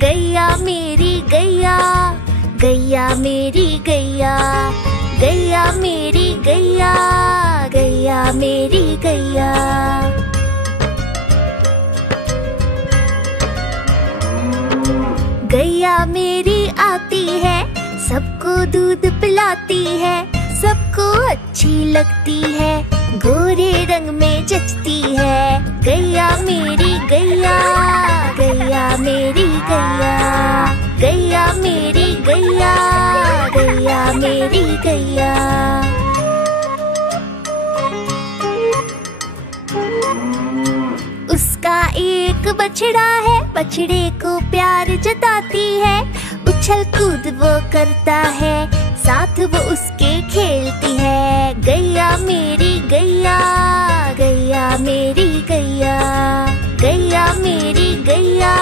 गैया मेरी गैया, गैया मेरी गैया, गैया मेरी गैया, गैया मेरी गैया। गैया मेरी आती है, सबको दूध पिलाती है, सबको अच्छी लगती है, गोरे रंग में जचती है। गैया मेरी गैया, गैया मेरी गैया, गैया मेरी गैया, गैया मेरी गैया। उसका एक बछड़ा है, बछड़े को प्यार जताती है, उछल कूद वो करता है, साथ वो उसके खेलती है। गैया मेरी गैया, गैया मेरी गैया, गैया मेरी गैया,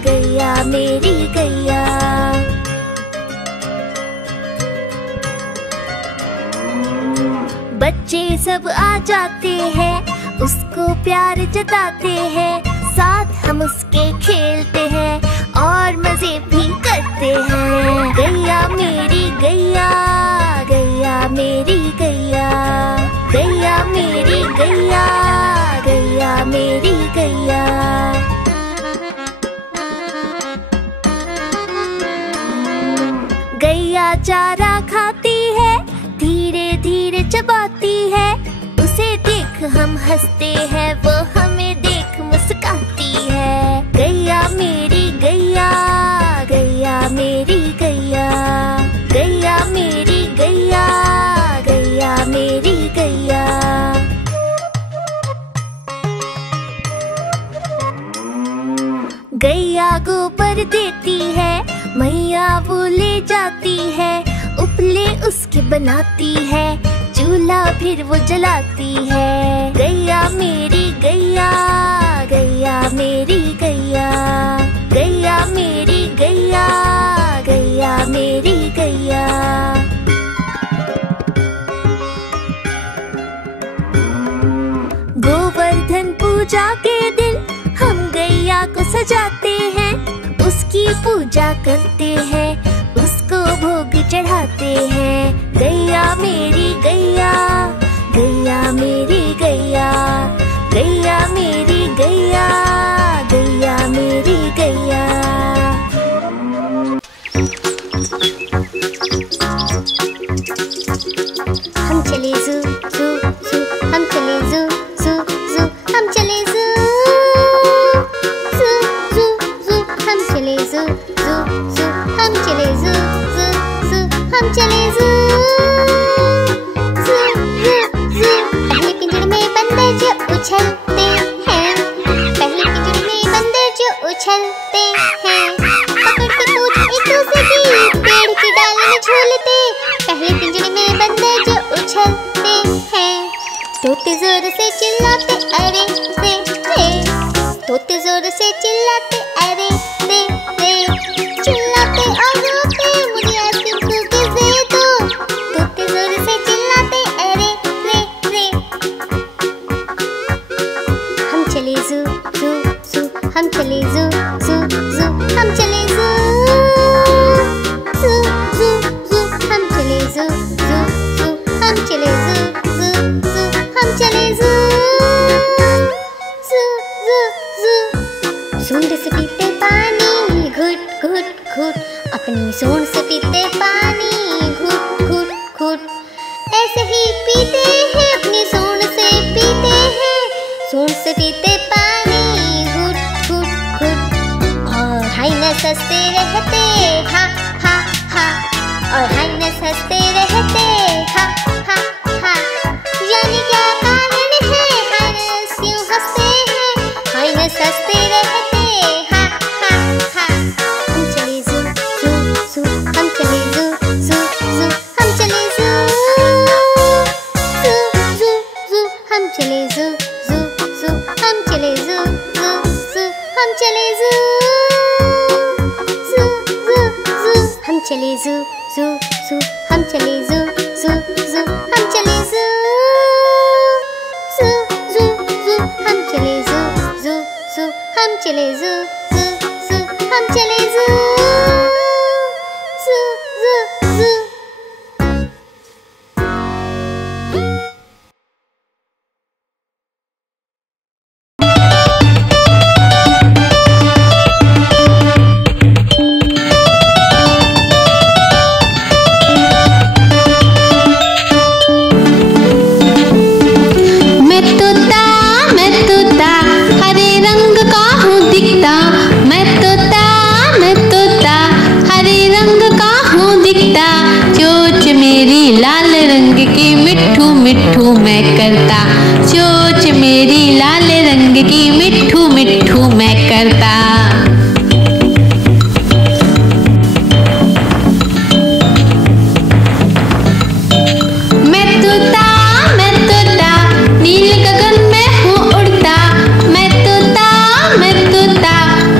गैया मेरी गैया। बच्चे सब आ जाते हैं, उसको प्यार जताते हैं, साथ हम उसके खेलते हैं और मजे भी करते हैं। गैया मेरी गैया, गैया मेरी गैया, गैया मेरी गैया, गैया मेरी गैया। गैया चारा खाती है, धीरे धीरे चबाती है, उसे देख हम हंसते हैं, वो हमें देख मुस्कुराती है। गैया मेरी गैया, गैया मेरी गैया, गैया मेरी गैया, गैया मेरी गैया। गैया गोबर देती है, मैया वो ले जाती है, उपले उसके बनाती है, चूल्हा फिर वो जलाती है। गैया मेरी गैया, गैया मेरी गैया, गैया मेरी गैया, गैया मेरी गैया। गोवर्धन पूजा के दिन हम गैया को सजाते हैं, उसकी पूजा करते हैं, उसको भोग चढ़ाते हैं। गैया मेरी गैया, गैया मेरी गैया, गैया मेरी गैया, गैया मेरी गैया। हम चले ज़ू ज़ू ज़ू, हम चले ज़ू ज़ू ज़ू, हम चले ज़ू ज़ू ज़ू ज़ू, हम चले ज़ू ज़ू ज़ू, हम चले ज़ू ज़ू ज़ू, हम चले ज़ू ज़ू ज़ू ज़ू। पहले पिंजरे में बंदर जो उछलते हैं, पहले पिंजरे में बंदर जो उछलते हैं, पकड़ के पूछ एक दूसरे की, पेड़ की डाल में झूलते। पहले पिंजरे में बंदर जो उछलते हैं, तोते जोर से चिल्लाते अरे रे रे, तोते जोर से चिल्लाते अरे रे रे, चिल्लाते और रोते मुझे आइसक्रीम कुकीज़ दे दो। तोते जोर से चिल्लाते अरे रे रे। हम चले ज़ू ज़ू ज़ू, हम चले ज़ू ज़ू ज़ू, हम चले ज़ू ज़ू ज़ू ज़ू, हम चले ज़ू ज़ू ज़ू, हम चले ज़ू ज़ू ज़ू, हम चले ज़ू ज़ू ज़ू ज़ू। सूंड से पीते पानी घुट घुट घुट, अपनी सूंड से पीते पानी घुट घुट घुट, ऐसे ही पीते हैं अपनी सूंड से पीते हैं, सूंड से पीते पानी घुट घुट घुट। और हाइनस हंसते रहते हा हा हा, और हाइनस हंसते रहते हा हा हा। यानी क्या कारण है हाइनस क्यों हंसते हैं, हाइनस हंसते रहते हा हा हा। हम चले ज़ू ज़ू ज़ू, हम चले ज़ू ज़ू ज़ू, हम चले ज़ू ज़ू ज़ू ज़ू, हम चले ज़ू ज़ू ज़ू, हम चले ज़ू ज़ू ज़ू, हम चले ज़ू ज़ू ज़ू ज़ू, हम चले ज़ू ज़ू ज़ू, हम चले ज़ू ज़ू ज़ू, हम चले ज़ू ज़ू ज़ू ज़ू, हम चले ज़ू ज़ू ज़ू, हम चले ज़ू ज़ू ज़ू, हम चले ज़ू ज़ू ज़ू ज़ू। मिट्ठू मैं करता, चोंच मेरी लाल रंग की मिट्ठू मिट्ठू मैं करता। मैं तोता नील गगन में हूँ उड़ता। मैं तोता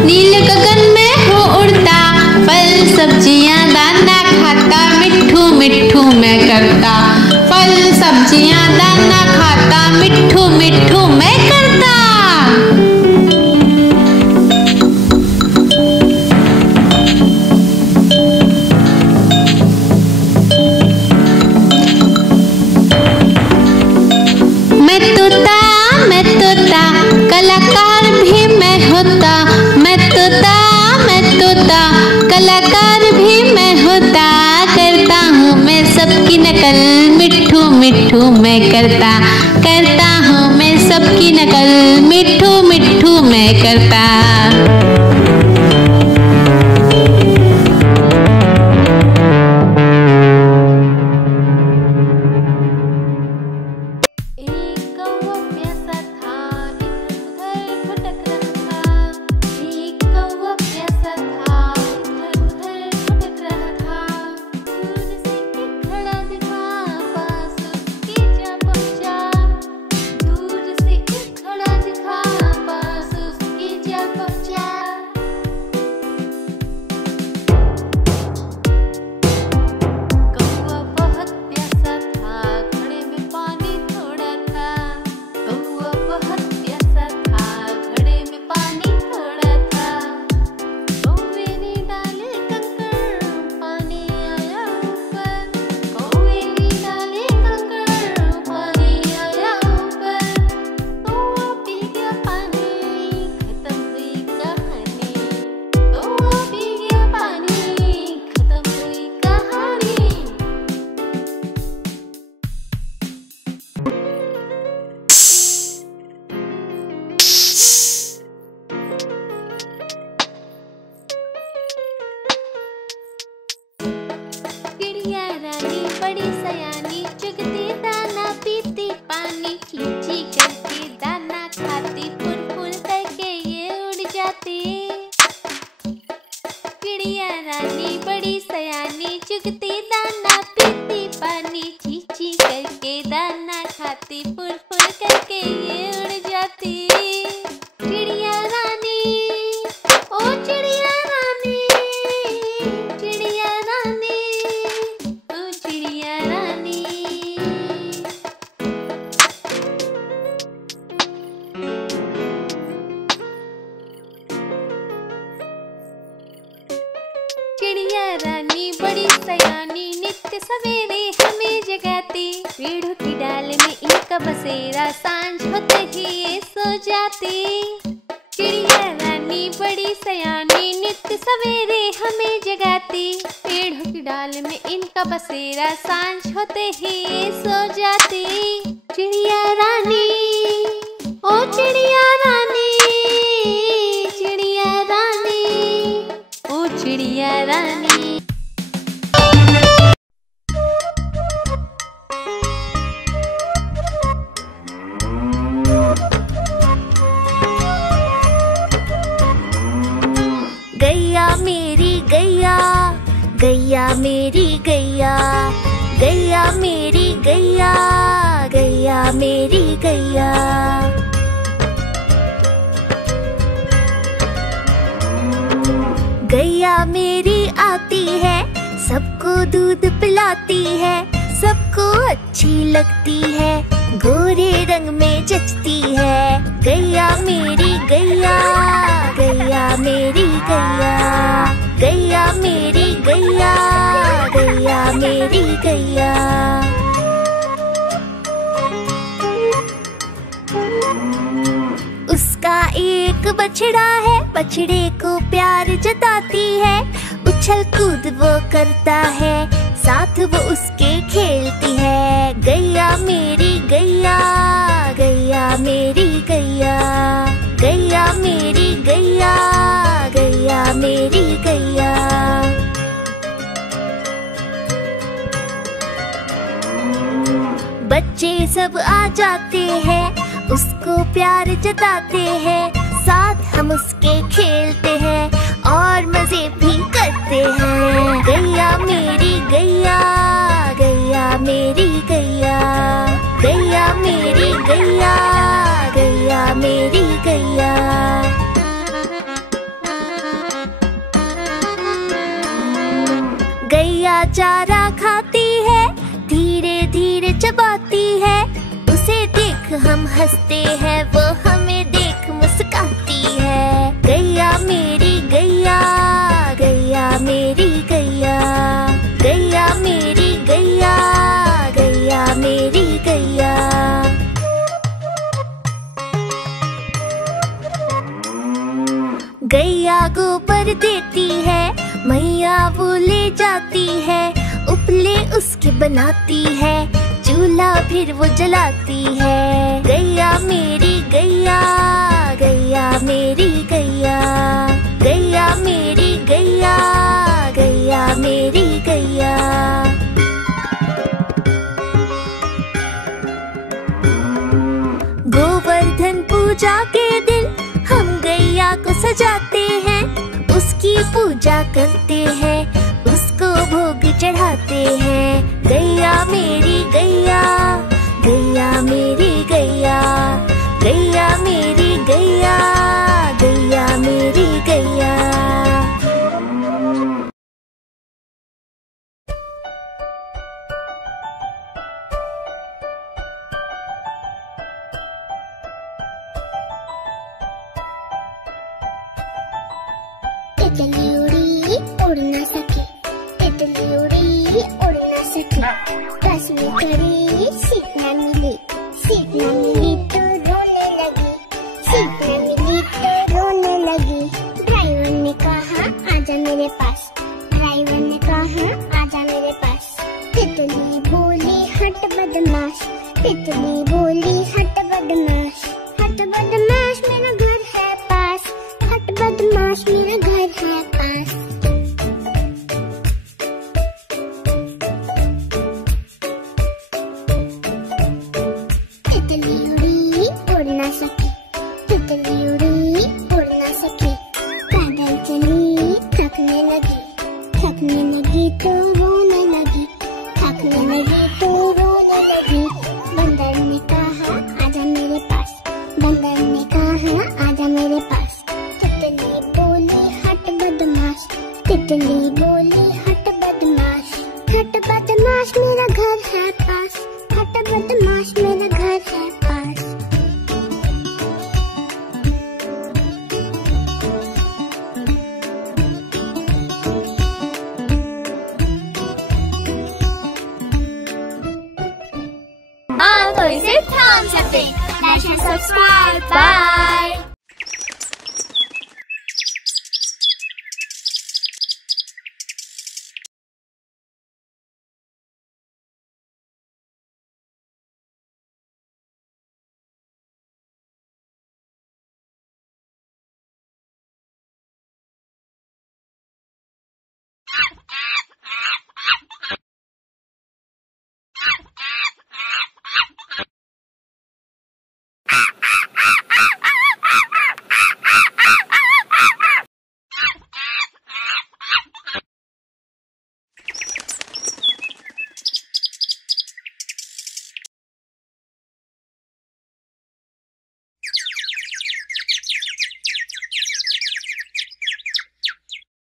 नील गगन में हूँ उड़ता। फल सब्जियाँ दाना खाता, मिट्ठू मिट्ठू मैं करता। फल सब्जियाँ दाना खाता, मिट्ठू मिट्ठू मैं करता। मैं तोता कलाकार भी मैं होता। मैं तोता कलाकार भी मैं होता। करता हूँ मैं सबकी नकल, मिट्ठू मिट्ठू मैं करता। करता हूँ मैं सबकी नकल, मिट्ठू मिट्ठू मैं करता। बड़ी सयानी चुगती दाना पीती पानी, चींची करके दाना खाती, फुल फुल करके ये उड़ जाती। चिड़िया रानी बड़ी सयानी चुगती दाना पीती पानी, चींची करके दाना खाती, फुल फुल करके ये उड़ जाती। चिड़िया रानी ओ चिड़िया रानी, चिड़िया रानी ओ चिड़िया रानी। चिड़िया रानी बड़ी सयानी नित्य सवेरे हमें जगाती, पेड़ों की डाल में इनका बसेरा, सांझ होते ही ये सो जाती। चिड़िया रानी बड़ी सयानी नित्य सवेरे हमें जगाती, पेड़ों की डाल में इनका बसेरा, सांझ होते ही ये सो जाती। चिड़िया रानी ओ चिड़िया रानी, चिड़िया रानी ओ चिड़िया रानी। गैया मेरी गैया, गैया मेरी गैया, गैया मेरी गैया, गैया मेरी गैया। गैया मेरी आती है, सबको दूध पिलाती है, सबको अच्छी लगती है, गोरे रंग में जचती है। गैया मेरी गैया, गैया मेरी गैया। बछड़ा है, बछड़े को प्यार जताती है। उछल कूद वो करता है, साथ वो उसके खेलती है। गैया मेरी गैया, गैया मेरी गैया, गैया मेरी गैया, गैया मेरी गैया। बच्चे सब आ जाते हैं, उसको प्यार जताते हैं। साथ हम उसके खेलते हैं और मजे भी करते हैं। गैया मेरी गैया, गैया मेरी गैया, गैया मेरी गैया, गैया मेरी गैया। गैया चारा खाती है, धीरे धीरे चबाती है। उसे देख हम हंसते हैं, वो हमें देख मुस्कुराती है। गैया मेरी गैया, गैया मेरी गैया, गैया मेरी गैया, गैया मेरी गैया। गैया गोबर देती है, मैया वो ले जाती है। उपले उसके बनाती है, चूल्हा फिर वो जलाती है। गैया मेरी गैया, गैया मेरी गैया, गैया मेरी गैया, गैया मेरी गैया। गोवर्धन पूजा के दिन हम गैया को सजाते हैं। उसकी पूजा करते हैं, उसको भोग चढ़ाते हैं। गैया मेरी गैया, गैया मेरी गैया, गैया मेरी गैया, गैया मेरी गैया। तितली उड़ी उड़ ना सके, तितली उड़ी उड़ ना सके। बस में चढ़ी सीट न मिली, सीट न मिली तो रोने लगी, सीट न मिली तो रोने लगी। ड्राइवर ने कहा आजा मेरे पास, ड्राइवर ने कहा आजा मेरे पास। तितली बोली हट बदमाश, तितली बोली हट बदमाश, हट बदमाश मेरा घर है पास, हट बदमाश मेरा घर है पास। तितली उड़ी उड़ ना सकी, तितली उड़ी उड़ ना सकी। पैदल चली थकने लगी, थकने लगी तो रोने लगी, थकने लगी तो रोने लगी। बंदर ने कहा आजा मेरे पास, बंदर ने कहा आजा मेरे पास। तितली बोली हट बदमाश, तितली बोली हट बदमाश, हट बदमाश मेरा घर है पास, हट बदमाश मेरा घर है पास। हाँ तो इसे थाम सकते। Like and subscribe. बाय।